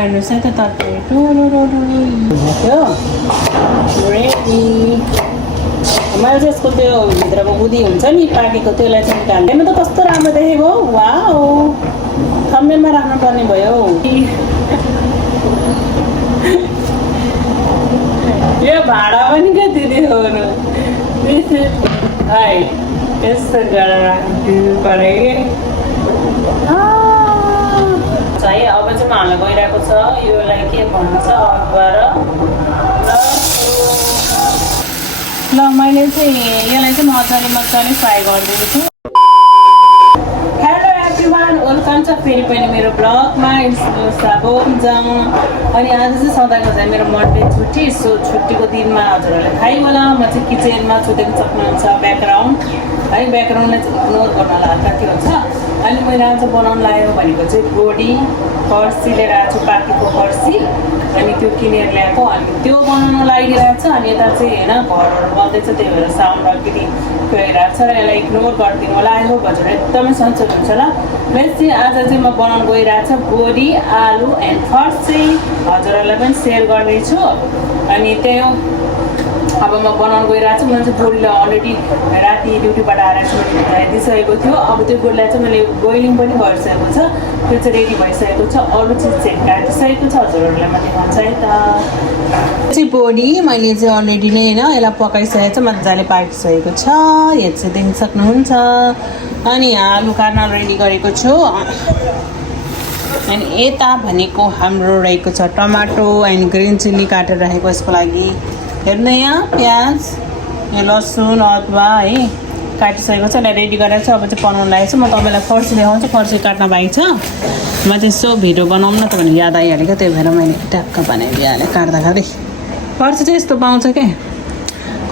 हेर्नुहोस् है त तपाईँ रेडी। मैले चाहिँ यसको त्यो भित्रको बुदी हुन्छ नि पाकेको त्यसलाई चाहिँ निकाल्नु। हेर्नु त कस्तो राम्रो देखेको। वाउ, थम्बनेलमा राख्नु पर्ने भयो। यो भाडा पनि क्या दिदीहरू है यस्तो गरेर राख्नु पऱ्यो कि है। अब चाहिँ म हाल्न गइरहेको छ योलाई के भन्छ अदुवा र ल मैले चाहिँ यसलाई चाहिँ मजाले फ्राई गरिदिएको छु। हेलो एभ्रिवान, वेलकम छ फेरि पनि मेरो ब्लगमा। साबोमजाङ अनि आज चाहिँ सधैँको चाहिँ मेरो मन्डे छुट्टी। सो छुट्टीको दिनमा हजुरहरूले थाहै होला म चाहिँ किचनमा छु, देख्न सक्नुहुन्छ ब्याकग्राउन्ड है। ब्याकग्राउन्डलाई चाहिँ इग्नोर गर्नलाई हल्का के हुन्छ। अनि मैले आज बनाउनु लागेको भनेको चाहिँ बोडी फर्सी लिएर आएको छु, पाकेको फर्सी। अनि त्यो किनेर ल्याएको अनि त्यो बनाउनु लागिरहेको छ। अनि यता चाहिँ होइन घरहरू बन्दैछ, त्यही भएर साउन्ड अलिकति गइरहेको छ र यसलाई इग्नोर गरिदिनु होला। आएको हजुर एकदमै सन्चो हुन्छ ल। प्लस चाहिँ आज चाहिँ म बनाउनु गइरहेको छ बोडी आलु एन्ड फर्सी। हजुरहरूलाई पनि सेयर गर्दैछु। अनि त्यही हो, अब म बनाउनु गइरहेको छु। मैले चाहिँ बोडीलाई अलरेडी राति ड्युटीबाट आएर दिइसकेको थियो। अब त्यो बोडीलाई चाहिँ मैले बोइलिङ पनि भइसकेको छ, त्यो चाहिँ रेडी भइसकेको छ। अरू चिज चाहिँ काटिसकेको छ, हजुरहरूलाई म देखाउँछ है त। चाहिँ बोडी मैले चाहिँ अलरेडी नै होइन यसलाई पकाइसकेको छ, मजाले पाकिसकेको छ। यो चाहिँ देख्न सक्नुहुन्छ। अनि आलु काट्न रेडी गरेको छु। अनि यता भनेको हाम्रो रहेको छ टमाटो एन्ड ग्रिन चिल्ली काटेर राखेको यसको लागि। हेर्नु यहाँ प्याज, यहाँ लसुन अदुवा है काटिसकेको छ। यसलाई रेडी गरेर चाहिँ अब चाहिँ बनाउनु लागेको छु। म तपाईँलाई फर्सी देखाउँछु, फर्सी काट्न बाँकी छ। म चाहिँ यसो भिडियो बनाउँ न त भने याद आइहाल्यो क्या, त्यही भएर मैले ट्याक्क बनाइदिइहालेँ काट्दाखेरि। फर्सी चाहिँ यस्तो पाउँछ क्या,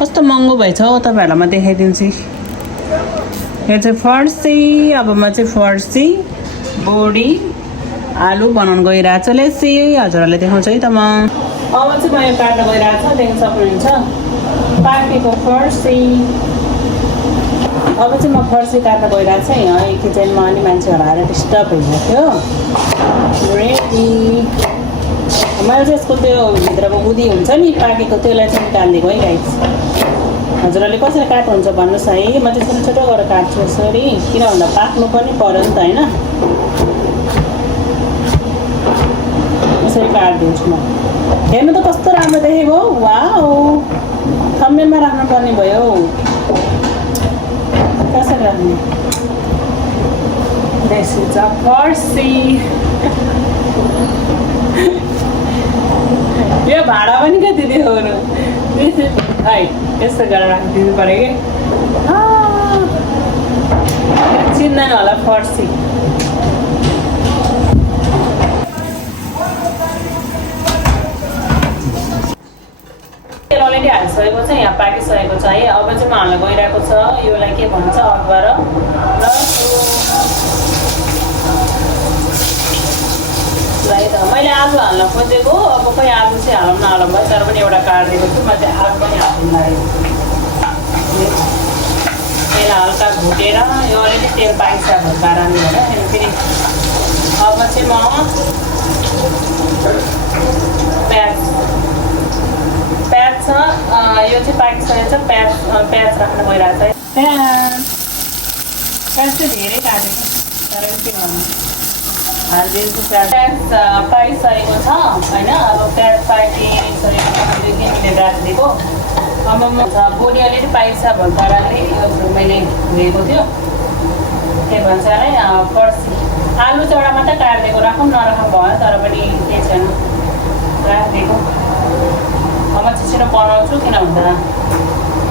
कस्तो महँगो भएछ हो, तपाईँहरूलाई म देखाइदिन्छु। यो चाहिँ फर्सी। अब म चाहिँ फर्सी बोडी आलु बनाउनु गइरहेको छु। लेसी हजुरहरूलाई देखाउँछु है त म। अब चाहिँ म यो काट्न गइरहेको छ, देख्न सक्नुहुन्छ पाकेको फर्सी। अब चाहिँ म फर्सी काट्न गइरहेको छु। यहाँ किचनमा अनि मान्छेहरू आएर डिस्टर्ब भइसक्यो। रेडी। मैले चाहिँ यसको त्यो भित्रको बुदी हुन्छ नि पाकेको त्यसलाई चाहिँ निकालिदिएको है गाइस। हजुरहरूले कसरी काट्नुहुन्छ भन्नुहोस् है। म चाहिँ छोटो छोटो गरेर काट्छु यसरी, किन भन्दा पाक्नु पनि पऱ्यो नि त होइन। यसरी काटिदिन्छु म। हेर्नु त कस्तो राम्रो देखेको। वाउ, थम्बनेलमा राख्नु पर्ने भयो। कसरी राख्ने? दिस इज अ फर्सी। यो भाडा पनि क्या दिदीहरू है यस्तो गरेर राखिदिनु पऱ्यो कि। चिन्दैन होला फर्सी। अलरेडी हालिसकेको छ, यहाँ पाकिसकेको छ है। अब चाहिँ म हाल्न गइरहेको छ योलाई के भन्छ अदुवा र मैले आलु हाल्न खोजेको। अब खोइ आलु चाहिँ हालौँ नहालौँ भयो, तर पनि एउटा काटिदिएको छु। म चाहिँ आलु पनि हाल्नु लागेको। यसलाई हल्का भुटेर यो अलरेडी तेल पाकिसकेको कारणले होला। अनि फेरि अब चाहिँ म प्याज छ, यो चाहिँ पाकिसकेको छ। प्याज राख्न गइरहेको छ। प्याज चाहिँ धेरै काटेको, तर के गर्नु हालिदिन्छु। प्याज पाकिसकेको छ होइन। अब प्याज पाकिसकेको 2 मिनट राखिदिएको। अब म बोडी अलिअलि पाइन्छ भएको कारणले यो मैले धोएको थियो, के भन्छ है फर्सी। आलु चाहिँ एउटा मात्रै काटिदिएको, राखौँ नराखौँ भयो, तर पनि केही छैन राखिदिएको। अब छिटो बनाउँछु, किन भन्दा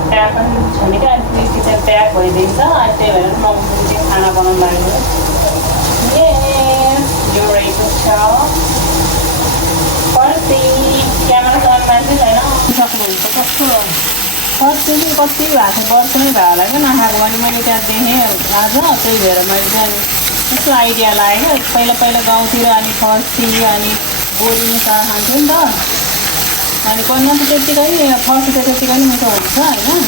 प्याक पनि छ नि क्या, किचन प्याक भइदिन्छ। अनि त्यही भएर म चाहिँ खाना बनाउनु लागेको। यो रहेको छ फर्सी। क्यामेरा चलाउने मान्छे छैन, सक्नुहुन्छ कस्तो फर्सी चाहिँ कति भएको थियो, वर्ष नै भयो होला क्या नखाएको। अनि मैले त्यहाँ देखेँ आज, त्यही भएर मैले चाहिँ यस्तो आइडिया लाग्यो। पहिला गाउँतिर अनि फर्सी अनि बोडी साग खान्थ्यो नि त। अनि कोहीमा त त्यत्तिकै फर्सी त त्यत्तिकै नै मिठो हुन्छ होइन,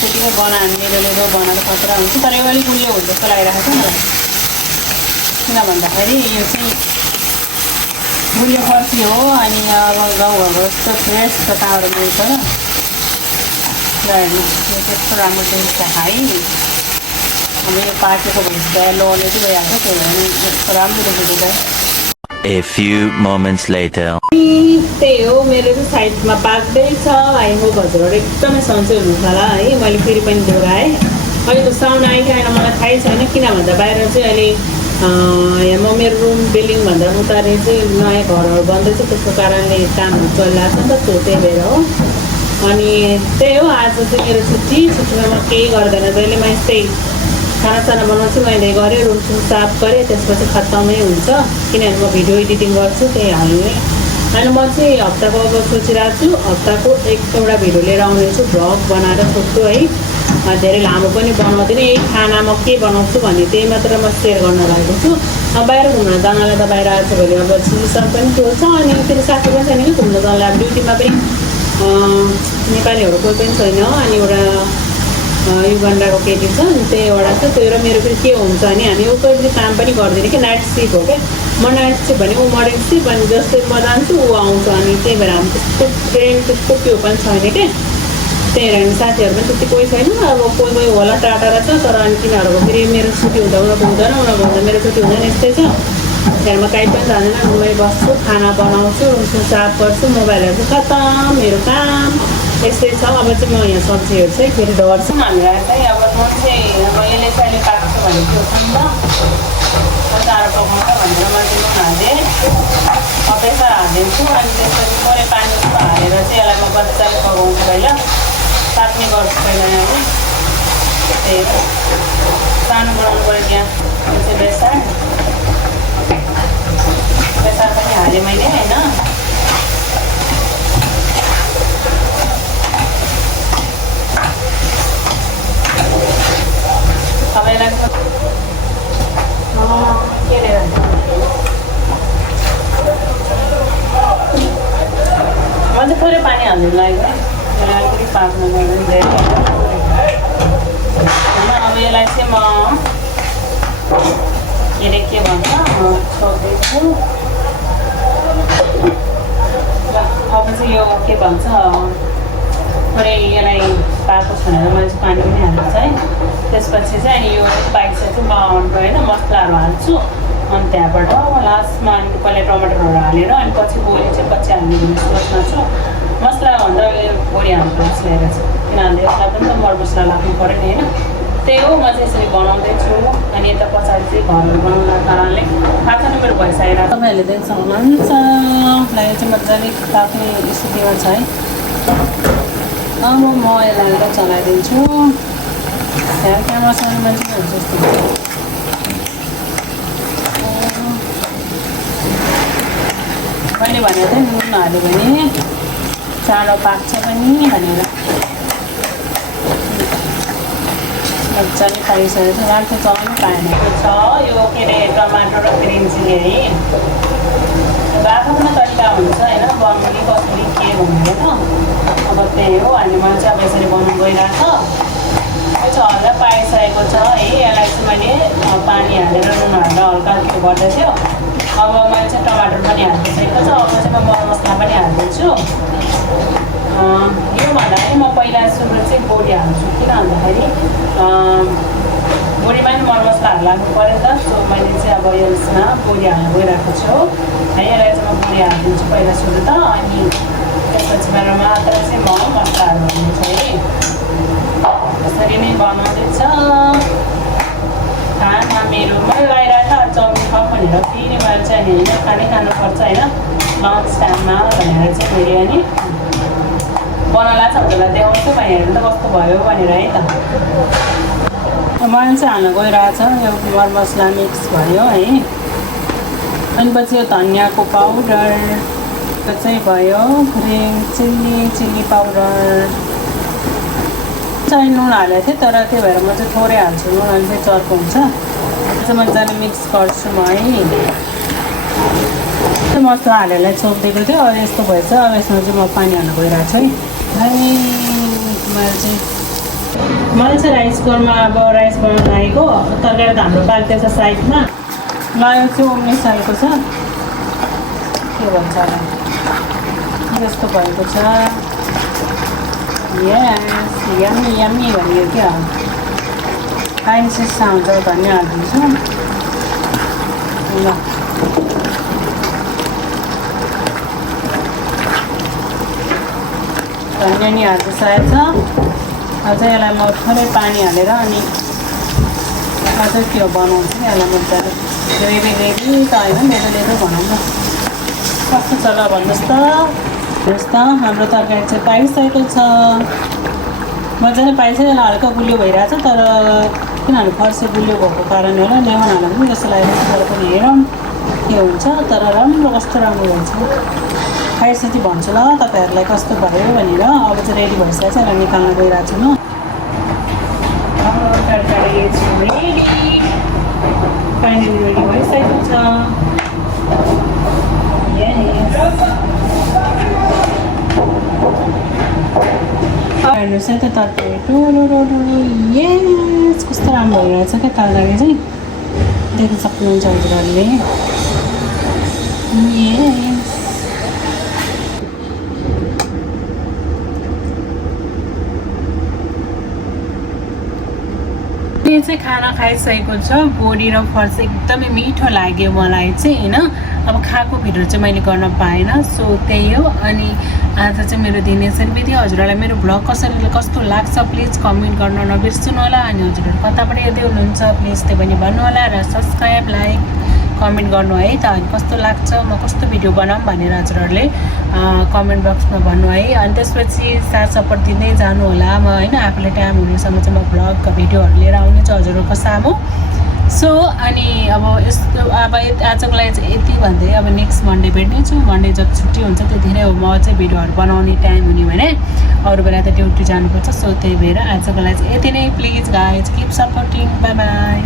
त्यत्तिकै बनायो भने मेरो बनाएर खतरा हुन्छ। तर यो अलिक उयो हुन्छ जस्तो लागिरहेको छ नि त, किन भन्दाखेरि यो चाहिँ गुलियोपछि हो अनि अब गाउँघरको यस्तो फ्रेस त कहाँबाट मिल्छ र त्यस्तो राम्रो देख्छ है अब यो पाकेको भन्छ लोले चाहिँ भइहाल्छ त्यही भएर यस्तो राम्रो देखेको चाहिँ A few moments later. त्यही हो मेरो चाहिँ साइडमा पाक्दैछ आई होप हजुरहरू एकदमै सन्चै हुनुहुन्छ होला है मैले फेरि पनि दोहोऱ्याएँ अहिले त साउन आयो कि आएन मलाई थाहै छैन किन भन्दा बाहिर चाहिँ अहिले म मेरो रुम बिल्डिङभन्दा उतारे चाहिँ नयाँ घरहरू बन्दैछ त्यसको कारणले कामहरू चलिरहेको छ नि त त्यही भएर हो अनि त्यही हो आज चाहिँ मेरो छुट्टीमा म केही गर्दैन जहिले म यस्तै खानासाना बनाउँछु मैले गरेँ रुम सुम साफ गरेँ त्यसपछि खत्तमै हुन्छ किनभने म भिडियो एडिटिङ गर्छु त्यही हाल्ने अनि म चाहिँ हप्ताको अब सोचिरहेको छु हप्ताको एउटा भिडियो लिएर आउनेछु भ्लग बनाएर छोड्छु है धेरै लामो पनि बनाउँदिनँ यही खाना म के बनाउँछु भन्ने त्यही मात्र म सेयर गर्न लागेको छु अब बाहिर घुम्न जानलाई त बाहिर आएको छ भने अब चिसो पनि खोल्छ अनि फेरि साथी पनि छैन कि घुम्न जानलाई अब ड्युटीमा पनि नेपालीहरू कोही पनि छैन अनि एउटा युगान्डाको केटी छ अनि त्यही एउटा छ त्यो र मेरो पनि के हुन्छ भने हामी ऊ कहिले काम पनि गर्दैन कि नाइट सिफ्ट हो क्या म नाइट सिफ्ट भने ऊ मर्निङ सिफ्ट अनि जस्तै म जान्छु ऊ आउँछ अनि त्यही भएर हामी त्यस्तो फ्रेन्ड त्यस्तो त्यो पनि छैन क्या त्यही भएर साथीहरू पनि त्यति कोही छैन अब कोही कोही होला टाढा छ तर अनि तिनीहरूको फेरि मेरो छुट्टी हुँदा उनीहरूको हुँदैन उनीहरूको हुँदा मेरो छुट्टी हुँदैन यस्तै छ घरमा कहीँ पनि जाँदैन रुममै बस्छु खाना बनाउँछु रुम साफ गर्छु मोबाइलहरू चाहिँ खतम मेरो काम यस्तै छ अब चाहिँ म यहाँ सब्जीहरू चाहिँ फेरि डर्छु हामीलाई चाहिँ अब म चाहिँ अब यसले चाहिँ अहिले पाएको छ भने त्यो छ नि त चारो पकाउँछ भनेर म चाहिँ नुन हालेँ बेसार हालिदिन्छु अनि त्यसपछि थोरै पानी हालेर चाहिँ यसलाई म बच्चाले पकाउँछु पहिला पाक्ने गर्छु पहिला यहाँ त्यही सानो बनाउनु पऱ्यो त्यहाँ त्यो चाहिँ बेसार पनि हालेँ मैले होइन अब यसलाई के अरे म चाहिँ थोरै पानी हाल्नु लागेको है यसलाई अलिकति पाक्नु गर्नु धेरै होइन अब यसलाई चाहिँ म के अरे के भन्छ छोड्दैछु अब चाहिँ यो के भन्छ थोरै यसलाई पाएको छ भनेर मैले चाहिँ पानी पनि हाल्छु है त्यसपछि चाहिँ अनि यो पाकिसकेपछि म होइन मसलाहरू हाल्छु अनि त्यहाँबाट लास्टमा अनि पहिला टमाटरहरू हालेर अनि पछि बोली चाहिँ पछि हाल्ने सोचमा छु मसलाभन्दा बोडी हाल्नुपर्छ लिएर चाहिँ किनभने यसलाई पनि त मरमसला लाग्नु पऱ्यो नि होइन त्यही हो म चाहिँ यसरी बनाउँदैछु अनि यता पछाडि चाहिँ घरहरू बनाउनको कारणले थाहा छैन मेरो भइस आइरहेको तपाईँहरूले चाहिँ सक्नुहुन्छ लागि चाहिँ मजाले पाक्ने स्थितिमा छ है अब म यसलाई चलाइदिन्छु त्यहाँ क्यामेरासँग मान्छे हुन्छ जस्तो मैले भनेको थिएँ नुन हाल्यो भने चाँडो पाक्छ पनि भनेर मजाले पाइसकेको छ रातो चलाउनु पाएन छ यो के अरे टमाटर र ग्रिन चिली है आफ्नो तरिका हुन्छ होइन बनाउने कसरी के भनेर अब त्यही हो अनि मैले चाहिँ अब यसरी बनाउनु गइरहेको छ हल्का पाइसकेको छ है यसलाई चाहिँ मैले पानी हालेर नुन हालेर हल्का त्यो गर्दै थियो अब मैले चाहिँ टमाटर पनि हालिदिइसकेको छ अब चाहिँ म मरमसला पनि हालिदिन्छु यो भन्दाखेरि म पहिला सुरु चाहिँ बोडी हाल्छु किन भन्दाखेरि बोडीमा पनि मरमसलाहरू लाग्नु पऱ्यो नि त सो मैले चाहिँ अब यसमा बोडी हाल्नु गइरहेको छु है यसलाई चाहिँ म बोडी हालिदिन्छु पहिला सुरु त अनि त्यसपछि मेरो मात्र चाहिँ म मसलाहरू हाल्दिन्छु है यसरी नै बनाउँदैछ खाना मेरो मैले लगाइरहेको छ चाउमिन खाऊँ भनेर फेरि मैले चाहिँ होइन खानै खानुपर्छ होइन लन्च टाइममा भनेर चाहिँ फेरि अनि बनाउला छ भनेर देखाउँछु भनेर त कस्तो भयो भनेर है त मैले चाहिँ हाल्न गइरहेछ यो मरमसला मिक्स भयो है अनि पछि यो धनियाँको पाउडर चाहिँ भयो ग्रिन चिल्ली पाउडर चाहिँ नुन हालेको थिएँ तर त्यही भएर म चाहिँ थोरै हाल्छु नुन हाल्नु चाहिँ चर्को हुन्छ चाहिँ मजाले मिक्स गर्छु म है मसला हालेरलाई छोपिदिएको थियो अब यस्तो भएछ अब यसमा चाहिँ म पानी हाल्नु गइरहेको छु है मैले चाहिँ राइस कुकरमा अब राइस बनाउनु लागेको तरकारी त हाम्रो पाक्दैछ साइडमा ल यो चाहिँ उम्लिसकेको छ के भन्छ होला जस्तो भएको छ यस यम्मी यम्मी भन्यो क्या खाइसेस आउँछ धनियाँ हालिदिन्छु ल धनियाँ नि हालिसकेको छ अझ यसलाई म थोरै पानी हालेर अनि अझ त्यो बनाउँछु नि यसलाई मजाले ग्रेभी त होइन लेदो भनौँ न कस्तो छ ल भन्नुहोस् त हाम्रो तरकारी चाहिँ पाकिसकेको छ मजाले पाइसक्यो यसलाई हल्का गुलियो भइरहेछ तर किनभने फर्सी गुलियो भएको कारणले होला लेमन हाल्दा पनि जस्तो लागेको तर पनि हेरौँ के हुन्छ तर राम्रो कस्तो राम्रो हुन्छ खाइसकेपछि भन्छु ल तपाईँहरूलाई कस्तो भयो भनेर अब चाहिँ रेडी भइसकेको छ यसलाई निकाल्न गइरहेको छु म हाम्रो तरकारी रेडी फाइनली रेडी भइसकेको छ हेर्नुहोस् है त तरकारी टोलो यस कस्तो राम्रो भइरहेछ क्या तरकारी चाहिँ देख्न सक्नुहुन्छ हजुरहरूले यस यो चाहिँ खाना खाइसकेको छ बोडी र फर्सी एकदमै मिठो लाग्यो मलाई चाहिँ होइन अब खाएको भिडियो चाहिँ मैले गर्न पाएन सो त्यही हो अनि आज चाहिँ मेरो दिन यसरी बित्यो हजुरहरूलाई मेरो भ्लग कस्तो लाग्छ प्लिज कमेन्ट गर्न नबिर्सनु होला अनि हजुरहरू कताबाट हेर्दै हुनुहुन्छ प्लिज त्यो पनि भन्नु होला र सब्सक्राइब लाइक कमेन्ट गर्नु है त अनि कस्तो लाग्छ म कस्तो भिडियो बनाऊँ भनेर हजुरहरूले कमेन्ट बक्समा भन्नु है अनि त्यसपछि साथ सपोर्ट दिँदै जानु होला म होइन आफूलाई टाइम हुनेसम्म चाहिँ म भ्लगका भिडियोहरू लिएर आउने छु हजुरहरूको सामु सो अनि अब यस्तो अब आजको लागि चाहिँ यति भन्दै अब नेक्स्ट मन्डे भेट्ने छु मन्डे जब छुट्टी हुन्छ त्यतिखेर हो म चाहिँ भिडियोहरू बनाउने टाइम हुने भने अरू बेला त ड्युटी जानुपर्छ सो त्यही भएर आजको लागि चाहिँ यति नै please guys keep supporting by by